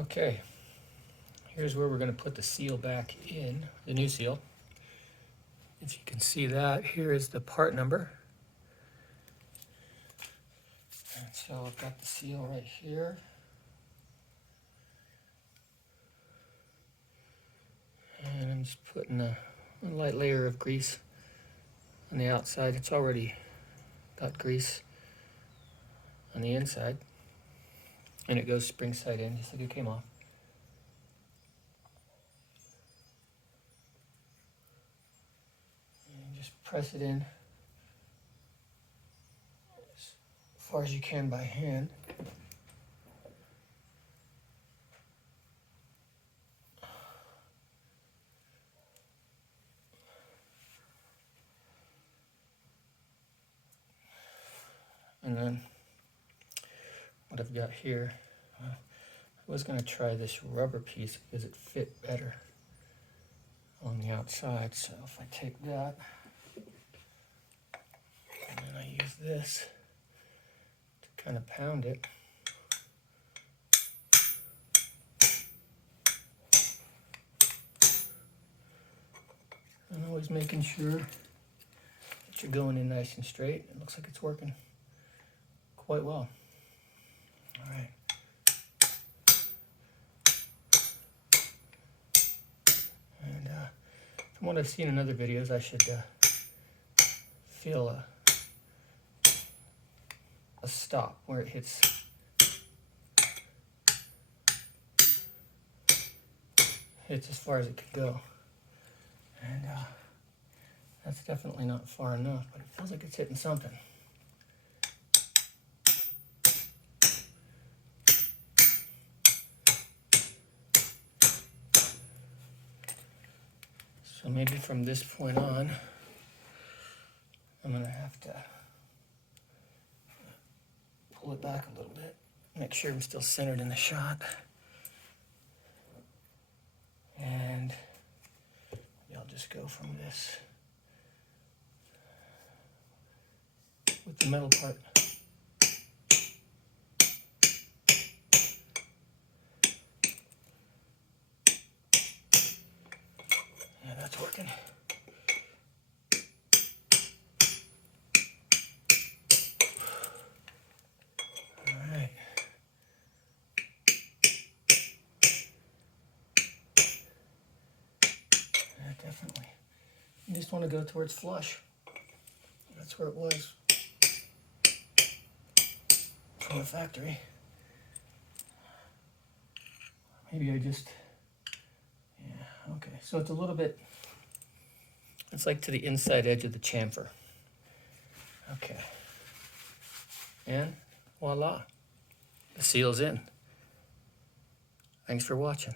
Okay, here's where we're going to put the seal back in, the new seal. If you can see that, here is the part number. And so I've got the seal right here. And I'm just putting a light layer of grease on the outside. It's already got grease on the inside. And it goes spring side in, just like it came off. And just press it in as far as you can by hand. And then what I've got here, I was going to try this rubber piece because it fit better on the outside. So if I take that and then I use this to kind of pound it. And always making sure that you're going in nice and straight. It looks like it's working quite well. All right. And from what I've seen in other videos, I should feel a stop where it hits. Hits as far as it could go. And that's definitely not far enough, but it feels like it's hitting something. So maybe from this point on, I'm going to have to pull it back a little bit, make sure I'm still centered in the shot. And I'll just go from this with the metal part. Yeah, that's working. All right. Yeah, definitely. You just want to go towards flush. That's where it was from the factory. Maybe I just, yeah, okay. So it's a little bit, it's like to the inside edge of the chamfer. Okay. And voila, the seal's in. Thanks for watching.